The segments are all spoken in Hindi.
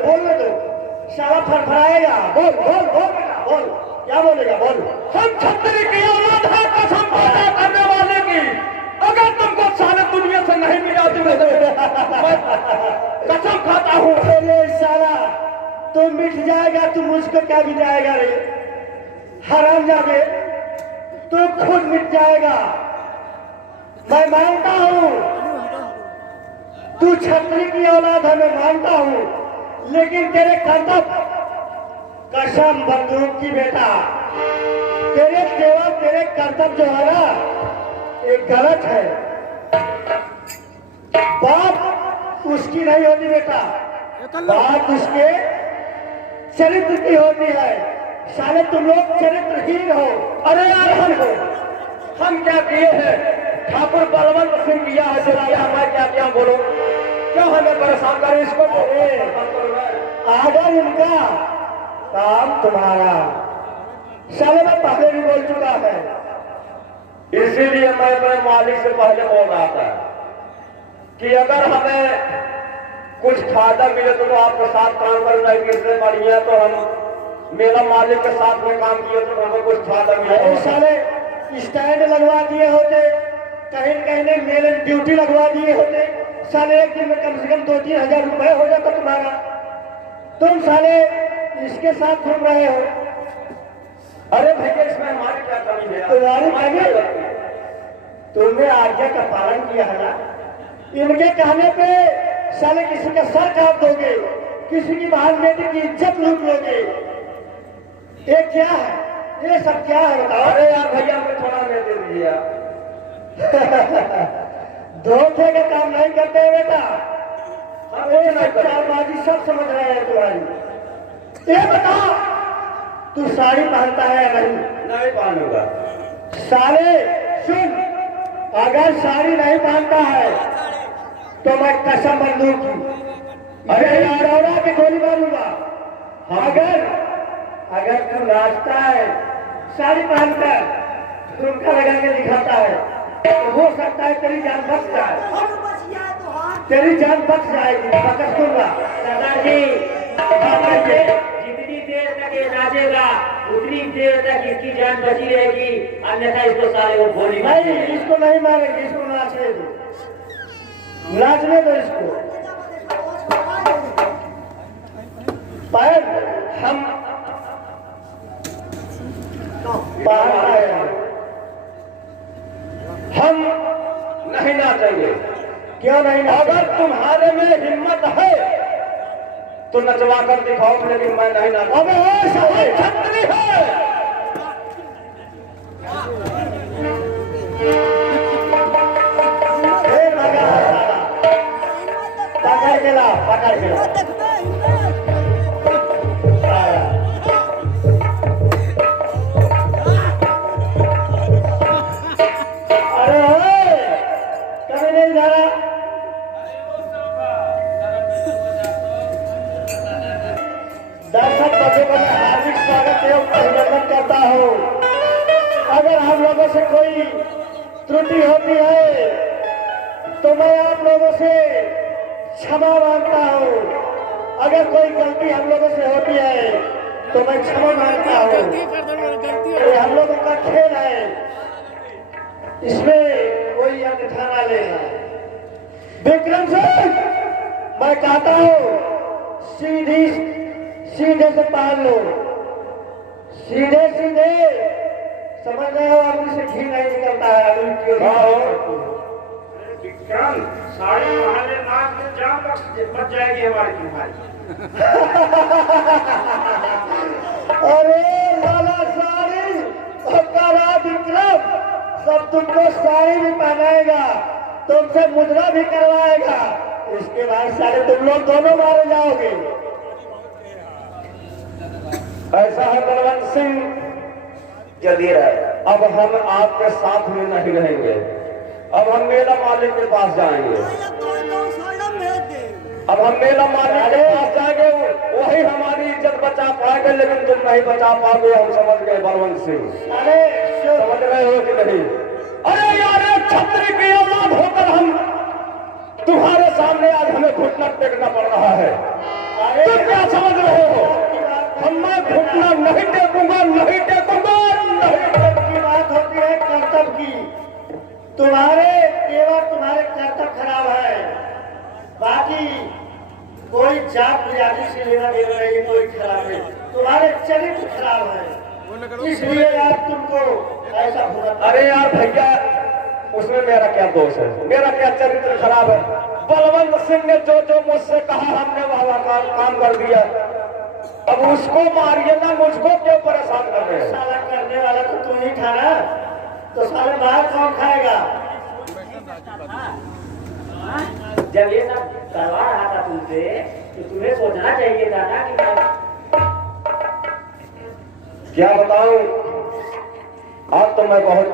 बोलने दो। साला फड़फड़ाएगा। बोल बोल बोल बेटा बोल, क्या बोलेगा बोल। हम छतरी की औलाद है, कसम खाता करने वाले की। अगर तुमको साले दुनिया से नहीं मिलाती मैं कसम खाता हूँ। अरे साला तू मिट जाएगा, तू मुझको क्या मिटाएगा रे हरामजादे, तू खुद मिट जाएगा। मैं मानता हूँ तू छतरी की औलाद है, मैं मानता हूँ, लेकिन तेरे कर्तव्य, कसम बंदूक की बेटा, तेरे केवल तेरे कर्तव्य जो है ना ये गलत है। बात उसकी नहीं होती बेटा, बात उसके चरित्र की होती है। साले तुम लोग चरित्रहीन हो। अरे यार हम क्या किए हैं? ठाकुर बलवंत सिंह किया है जो किया, मैं क्या क्या बोलूं? क्यों हमें परेशान करें इसको? आर्डर इनका, काम तुम्हारा। साले मैं पहले भी बोल चुका है, इसीलिए मैं अपने मालिक से पहले बोल रहा था कि अगर हमें कुछ फायदा मिले तो आपके साथ काम करना है, इससे बढ़िया तो हम मेरा मालिक के साथ में काम किए तो हमें कुछ फायदा मिले। साले स्टैंड लगवा दिए होते, कहीं कहीं मेरे ड्यूटी लगवा दिए होते, साले एक दिन में कम से कम 2-3 हजार रुपए हो जाता तुम्हारा। तुम साले इसके साथ घूम रहे हो। अरे भैया इसमें हमारी क्या कमी है? तुम्हारी कमी, तुमने आज्ञा का पालन किया है ना, इनके कहने पे साले किसी का सर काट दोगे, किसी की बहन बेटी की इज्जत लूट लोगे। ये क्या है? ये सब क्या है बताओ? अरे यार भैया हमें थोड़ा में दे दीजिए। धोखे का काम नहीं करते हैं बेटा, चालबाजी सब समझ रहे हैं तुम्हारी। ये बता तू साड़ी पहनता है या नहीं? नहीं पहनूंगा। साले सुन, अगर साड़ी नहीं पहनता है तो मैं कसम बंदूक की, अरे यार के गोली मारूंगा। अगर तू नाचता है साड़ी पहनकर, झुमका लगा के दिखाता है, तो हो सकता है तेरी जान बच जाए, तेरी जान बच जाएगी। पकड़ दूंगा दादाजी, जितनी देर तक ये नाचेगा उतनी देर तक इसकी जान बची रहेगी, अन्यथा इसको साले को गोली नहीं, इसको नहीं मारेंगे, इसको नाचने दो, नाचने दो इसको। पैर हम हम नहीं नाचेंगे। क्यों नहीं नाचेंगे? अगर तुम्हारे में हिम्मत है तो नचवा कर दिखाओ, लेकिन मैं नहीं नाचूंगा। अबे साले छतरी है। पकड़ के ला, पकड़ के ला। अरे कभी नहीं जा रहा। दर्शक बच्चों को मैं हार्दिक स्वागत एवं अभिनंदन करता हूँ। अगर हम लोगों से कोई त्रुटि होती है तो मैं आप लोगों से क्षमा मांगता हूँ। अगर कोई गलती हम लोगों से होती है तो मैं क्षमा मांगता हूँ। ये हम लोगों का खेल है, इसमें कोई अन्यथा ना लेना। विक्रम सिंह, मैं कहता हूँ सीधे से पाल लो, सीधे सीधे, समझ रहे हो? अमृत से घी नहीं निकलता है, अमृत क्यों? विक्रम साड़ी पहनने नाच में जान बच जाएगी हमारी तुम्हारी। अरे लाला साड़ी और काला विक्रम सब तुमको साड़ी भी पहनाएगा, तुमसे मुद्रा भी करवाएगा, इसके बाद सारे तुम लोग दोनों मारे जाओगे। ऐसा है बलवंत सिंह, जल्दी रहे। अब हम आपके साथ में नहीं रहेंगे, अब हम मेला मालिक के पास जाएंगे। अब हम मेला मालिक के पास जाएंगे, वही हमारी इज्जत बचा पाएंगे, लेकिन तुम नहीं बचा पाओगे, हम समझ गए बलवंत सिंह। अरे समझ रहे हो कि नहीं? अरे यार छतरी की औलाद होकर हम तुम्हारे सामने आज हमें घुटना टेकना पड़ रहा है। अरे तुम क्या समझ रहे हो? मैं घुटना नहीं टेकूंगा, नहीं टेकूंगा, नहीं। कर्तव्य की बात होती है, कर्तव्य की। तुम्हारे केवल तुम्हारे कर्तव्य खराब है, बाकी कोई जात बिरादरी से लेना देना नहीं, कोई खराब नहीं, तुम्हारे चरित्र खराब है, इसलिए आज तुमको ऐसा भुगतना। अरे यार भैया, उसमें मेरा क्या दोष है? मेरा क्या चरित्र खराब है? बलवंत सिंह ने जो जो मुझसे कहा हमने वह काम कर दिया। अब उसको मारिए ना, मुझको क्यों परेशान कर रहे हैं? साला करने वाला तो तुम ही था ना, तो साले बाहर कौन खाएगा? जब ये सब करवा रहा था तुमसे, तो तुम्हें सोचना चाहिए था ना कि क्या बताऊं, अब तो मैं बहुत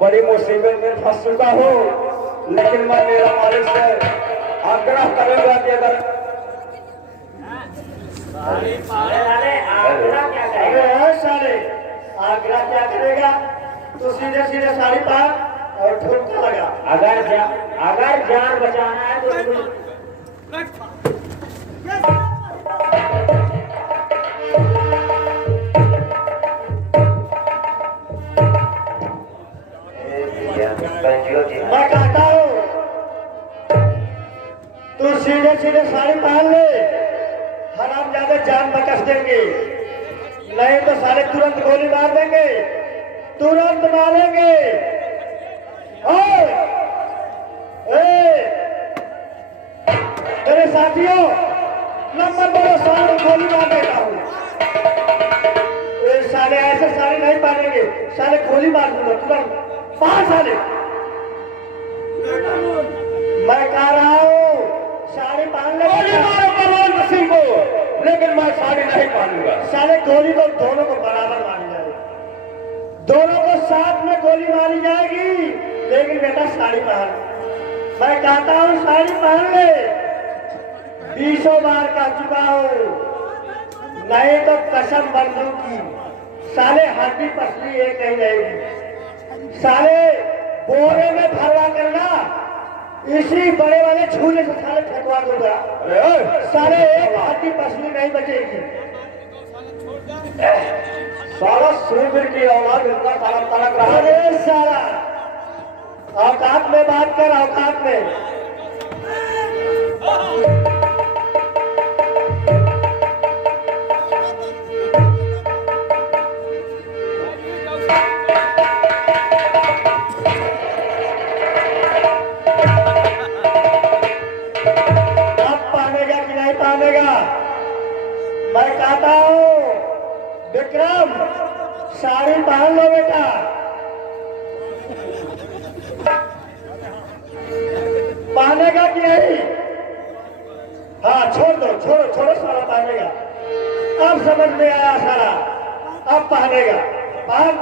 बड़ी मुसीबत में फंस चुका हूँ, लेकिन मैं मेरा मालिक से आग्रह करूंगा कि अगर आग्रह क्या अरे करेगा? है साले, आग्रह क्या करेगा? तो सीधे सीधे साड़ी पहन और ठुमका लगा। अगर जान बचाना है तो मैं कहता हूँ तू सीधे सीधे साड़ी पहन ले, हराम ज्यादा जान बकस देंगे, नहीं तो साले तुरंत गोली मार देंगे, तुरंत मारेंगे। मेरे साथियों, नंबर बोलो, साले गोली मार देता हूँ। साले ऐसे साले नहीं पालेंगे, साले गोली मार दूंगा तुरंत। पांच साले मैं कह रहा हूँ साड़ी पहन ले। गोली मारो बलवंत सिंह को, लेकिन मैं साड़ी नहीं पहनूंगा। साले गोली को दोनों को बराबर मारी जाएगी, दोनों को साथ में गोली मारी जाएगी, लेकिन बेटा साड़ी पहन। मैं कहता हूँ साड़ी पहन ले, 20 बार कह चुका हूँ, नहीं तो कसम बंदूक की, साले हड्डी पसली एक नहीं रहेगी। साले बोरे में भरवा करना, इसी बड़े वाले छूले से साले फेंकवा दूंगा। अरे साले एक हड्डी पसली नहीं बचेगी। सारा सूर्य की औलाद इतना सारा तड़क रहा है। अरे साला, औकात में बात कर, औकात में। मैं कहता हूँ विक्रम, साड़ी पहन लो बेटा। पहनेगा कि नहीं? हाँ छोड़ दो, छोड़ो छोड़ो, सारा पहनेगा। अब समझ में आया सारा, अब पहनेगा। पहन,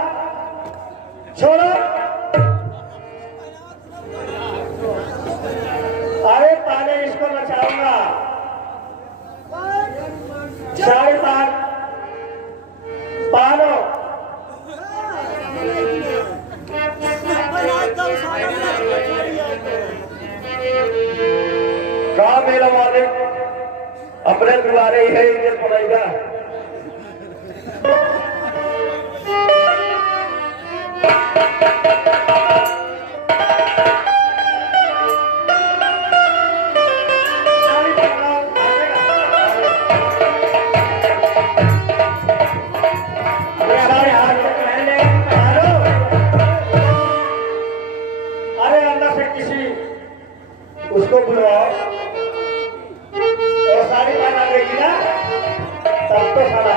छोड़ो। अरे पहले इसको नचाऊंगा। साड़ी पहन, पहनो। कहा मेरा मालिक अपने द्वारे ही है इज्जत बनाएगा। उसको बुलवाओ और साड़ी पहना देगी ना, तब तो साला।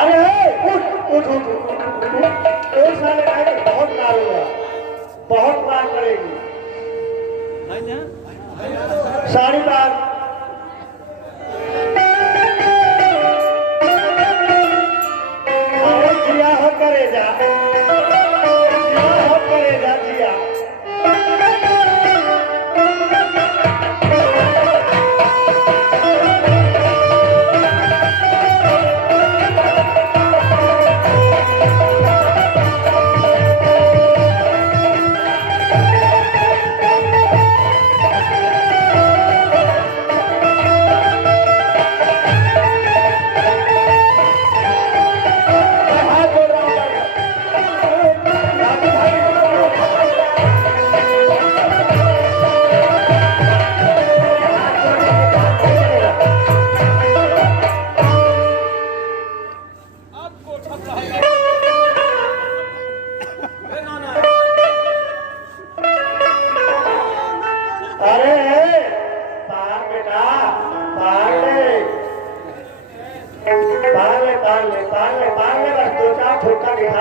अरे उठ उठ उठ उठ, साले आए तो बहुत मार होगा, बहुत मार पड़ेगी। साड़ी पहन। जिया हो करेजा, जिया हो करेजा, जिया।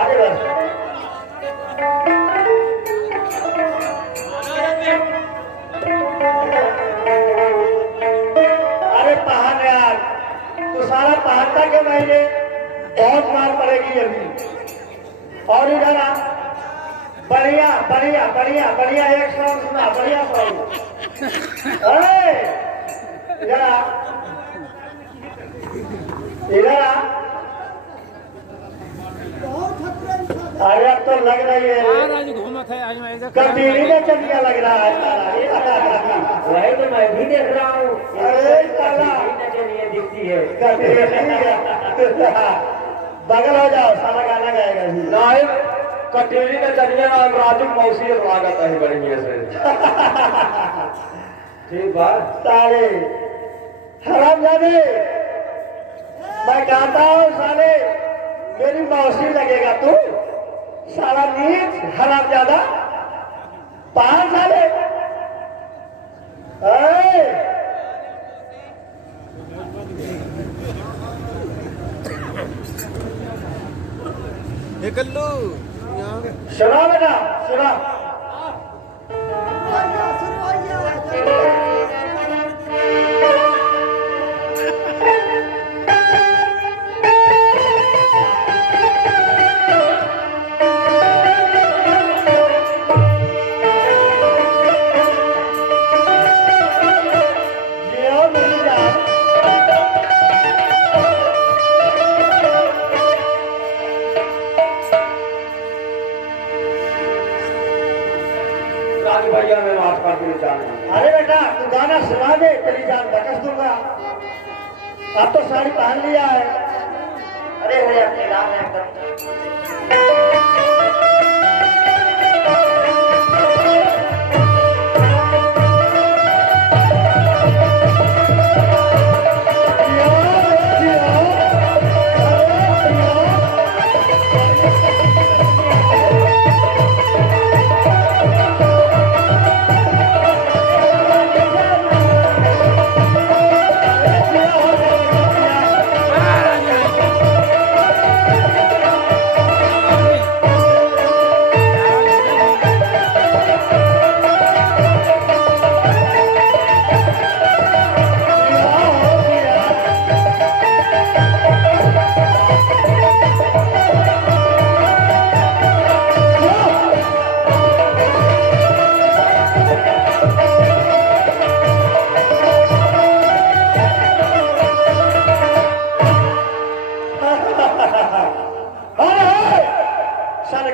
आगे बस। अरे पहन यार, तो सारा पहनता के महीने बहुत मार पड़ेगी अभी। और इधर आ, बढ़िया बढ़िया बढ़िया बढ़िया एक सॉन्ग सुना, बढ़िया सॉन्ग। अरे इधर आ, इधर आ। अरे अब तो लग रही है घूमत है आज मैं कटीली में चलिया लग रहा है साला। वही तो मैं भी देख रहा हूँ। अरे साला चलिए दिखती है। बगल हो जाओ, साला गाना गाएगा भी। नहीं कटेरी में चलिए ना, राजू मौसी लागत है बढ़िया से। ठीक बात। साले हरामजादे, मैं गाता हूँ साले, मेरी मौसी लगेगा तू साला नीच हरामजादा। 5 साले कल्लू सुना बेटा सुना। राजू भैया मैं माफ कर देना चाहूँगा। अरे बेटा तू गाना सुना दे, तेरी जान बकस दूंगा। अब तो साड़ी पहन लिया है। अरे भैया अपने नाम है एकदम।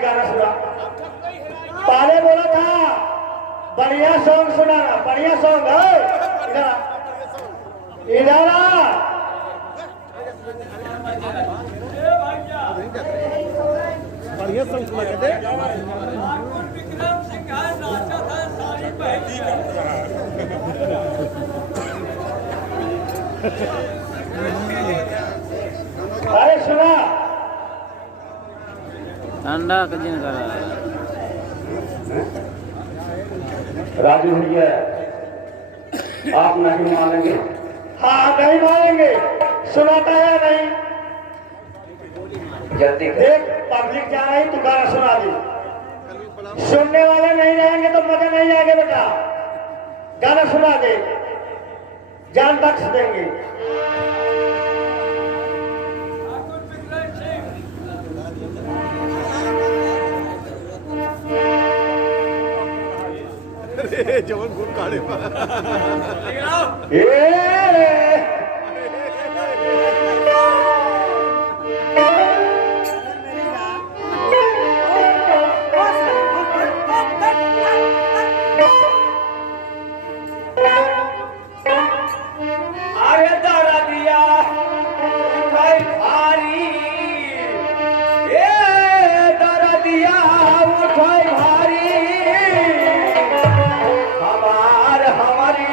गाना सुना, पहले बोला था बढ़िया सॉन्ग सुनाना, बढ़िया सॉन्ग है। इधर आ, बढ़िया संग सुना के दे। अरे सुना ठंडा कजिन करा राजू भैया आप नहीं मानेंगे। हाँ नहीं मानेंगे, सुनाता है नहीं। जल्दी कर। देख पब्लिक जा रही, तू गाना सुना दी। सुनने वाले नहीं रहेंगे तो मजा नहीं आएगा बेटा। गाना सुना दे, जान बख्श देंगे। जवन खून काढ़े अरे दादा दिया उठाई भारी, ए दादा दिया उठाई भारी, हमार हमारी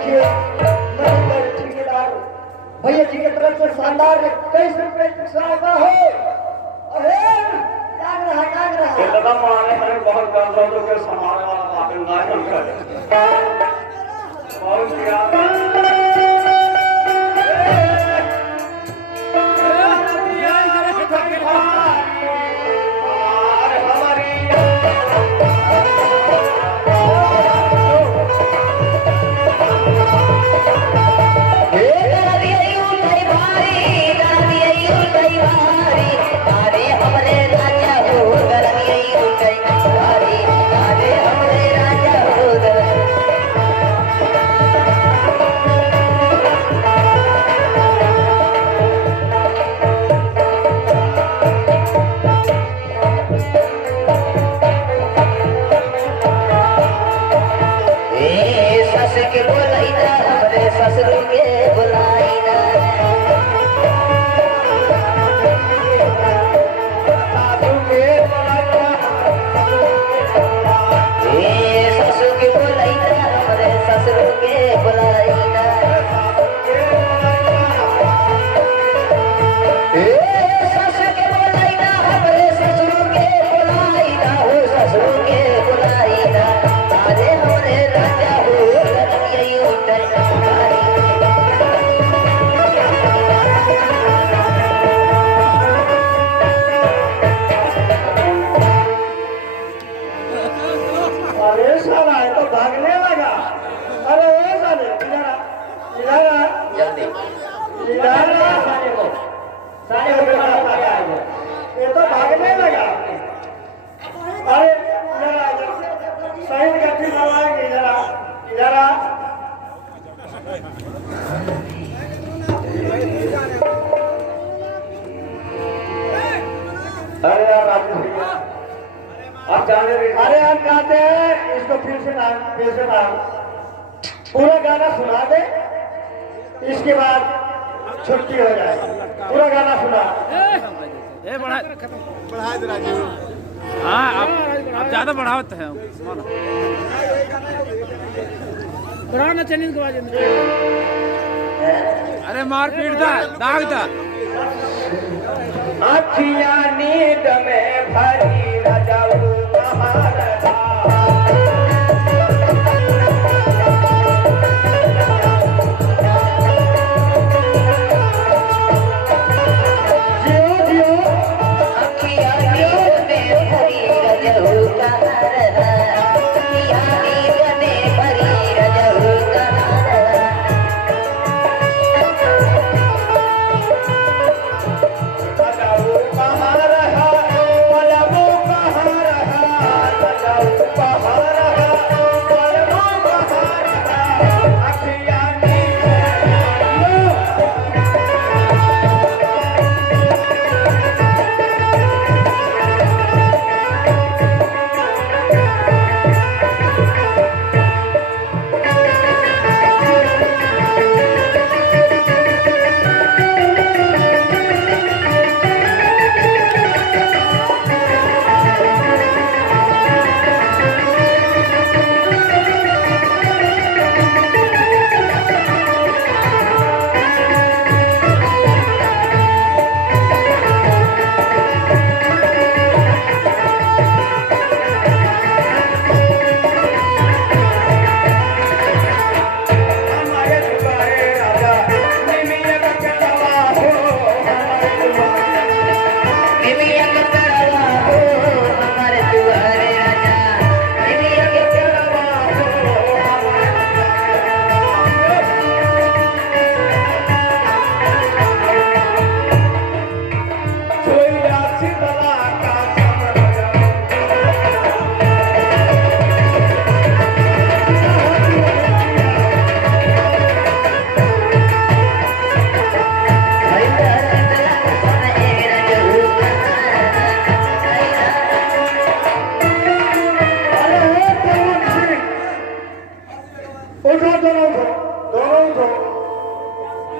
देखिए महेंद्र ठेकेदार भैया जी की तरफ से शानदार 21 रुपए का हो। अरे लाग रहा एकदम माने हमें बहुत गंद हो तो फिर समाने वाला बात ना हम करे बहुत क्या ये तो भागने लगा। अरे सही गति लगाएंगे जरा जरा अरे यार आप जाने अरे हम गाते हैं इसको फिर से पूरा गाना सुना दे, इसके बाद छुट्टी हो जाए। पूरा गाना सुना बढ़ा दे राजू। हाँ अब ज्यादा बढ़ाते हैं पुराना चैनल के बाजू में अरे मार पीट दा दाग दा अखियां नींद में भरी रजाऊ महारजा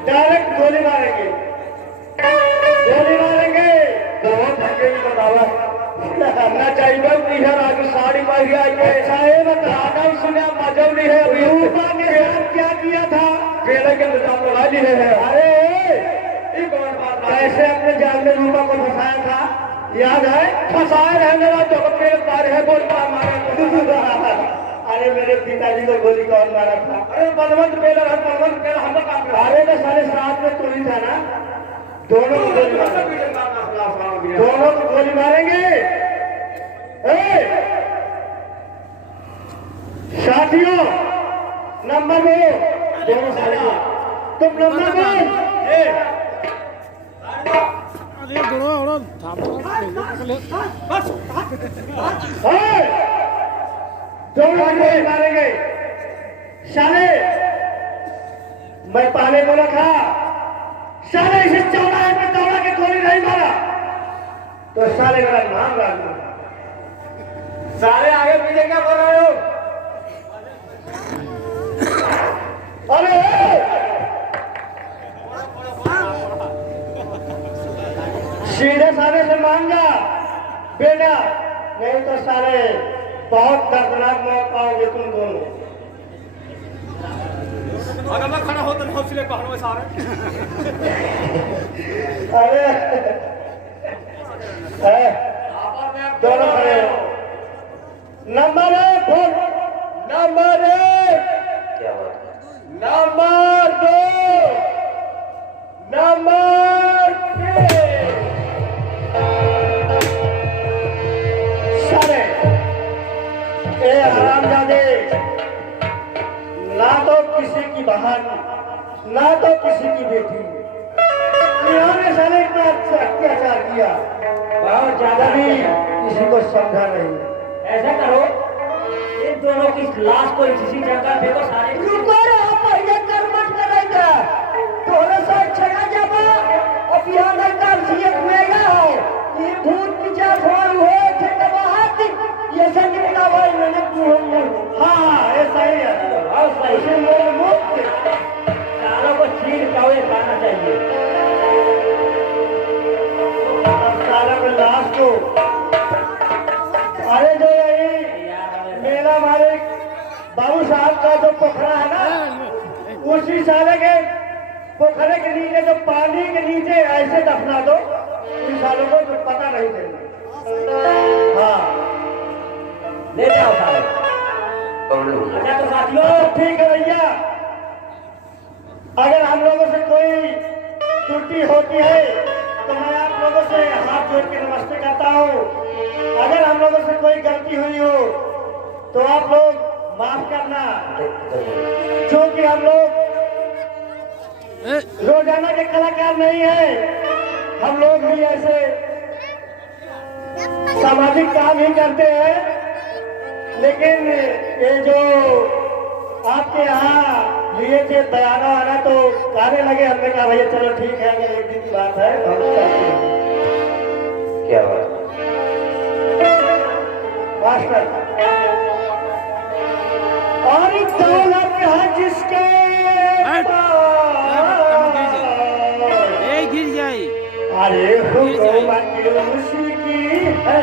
डायरेक्ट गोली मारेंगे, बहुत थके बतावा करना चाहिए नहीं है राजू साड़ी पहन आई है चाहे बता गाना सुने मजा नहीं है अभी रूपा के साथ क्या किया था? केले के निजाम लगा ली है अरे एक और बात कैसे अपने जाल में रूपा को फंसाया था, याद है? फंसाए रहने वाला तो पेड़ पार है बोल पार मारे अरे मेरे पिताजी को गोली कौन मारा था? अरे बलवंत पेड़ है बलवंत पेड़ हम काम कर अरे तो साढ़े 7 में तो ही था ना, दोनों को गोली मारेंगे, दोनों को गोली मारेंगे। साथियों नंबर 2 दोनों साथियों तुम नंबर 2 दोनों गोली मारेंगे। साले मैं पहले बोला था, साले इसे 14 में दौड़ा के गोली नहीं मारा तो साले मेरा नाम रख दूंगा। सारे आगे पीछे क्या कर रहे हो? अरे सीधे साले से मांगा बेटा, नहीं तो साले बहुत दर्दनाक मौत पाओगे तुम दोनों। अगर मैं खड़ा हो तो हौसले पकड़ो सारे अरे दोनों खड़े हो। नंबर 1 नंबर 1 क्या बात है? नंबर 2 नंबर 3 साले ए हरामजादे, ना तो किसी की बहन ना तो किसी की बेटी, इन्होंने साले इतना अच्छा अत्याचार किया, बहुत ज्यादा भी किसी को समझा नहीं। ऐसा करो, इन दोनों की लाश को किसी जगह फेंको सारे। रुको रे, पहले कर्मठ करेगा तोरे से छड़ा जाबा अब यहाँ का काम सीए हुएगा हो ये भूत पिचा फोन हो थे बात ये सब निकला भाई मैंने हाँ ऐसा ही है, बहुत सही से मेरे मुक्त सालों को चीर कौवे खाना चाहिए। सारा को लाश को अरे जो यही मेला मालिक बाबू साहब का जो पोखरा है ना, उसी साले के पोखरे के नीचे जो पानी के नीचे ऐसे दफना दो, इन सालों को तो पता नहीं चलेगा। हाँ ले जाओ सारे। अच्छा तो साथियों, ठीक है भैया, अगर हम लोगों से कोई त्रुटि होती है तो मैं आप लोगों से हाथ जोड़ के नमस्ते कहता हूँ। अगर हम लोगों से कोई गलती हुई हो तो आप लोग माफ करना, क्योंकि हम लोग रोजाना के कलाकार नहीं है, हम लोग भी ऐसे सामाजिक काम ही करते हैं। लेकिन ये जो आपके यहाँ लिए थे बयाना आना तो गाने लगे, हमने कहा भैया चलो ठीक है, अगर एक दिन की बात है तो हम करते हैं। क्या बात? मास्टर और दौलत है जिसके गिर जाए। अरे हुकूमत उसी की है।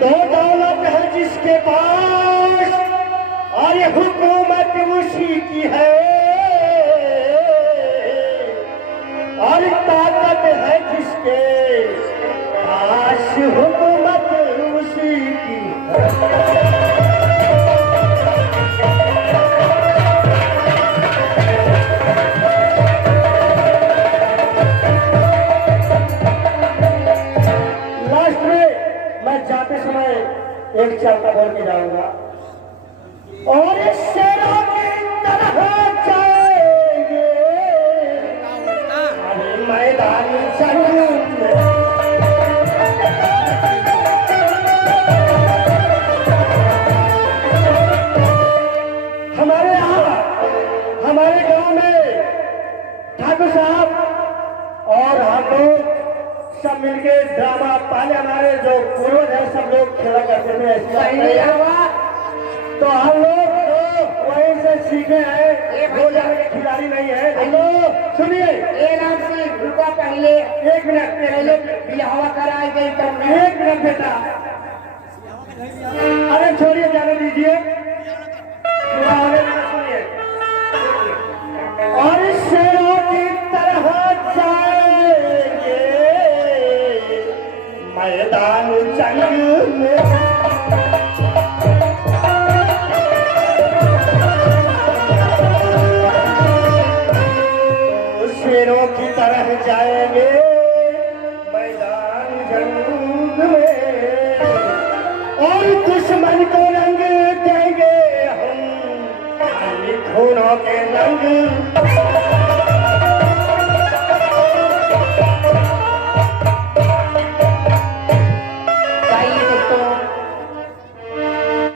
तो दौलत है जिसके पास और ये हुकूमत उसी की है, और ताकत है जिसके पास हुकूमत उसी की है। लास्ट में मैं जाते समय एक चालता बोल के जाऊंगा, और इस शेरों की तरह जाएंगे मैदान जंग में। हमारे यहाँ हमारे गांव में ठाकुर साहब और हम लोग सब मिलके ड्रामा पहले हमारे जो पूर्वज है सब लोग खेला करते थे, ऐसी बात नहीं है। तो हम लोग वहीं से सीखे हैं, दो जगह के खिलाड़ी नहीं है। हेलो सुनिए, पहले एक मिनट पहले बिहावा कराई गई तब एक मिनट बेटा, अरे छोड़िए जाने दीजिए, पूरा होने देना, सुनिए। और शेरों की तरह जाएंगे मैदान जंग में, शेरों की तरह जाएंगे मैदान जंग में, और दुश्मन को रंग देंगे हम खूनों के रंग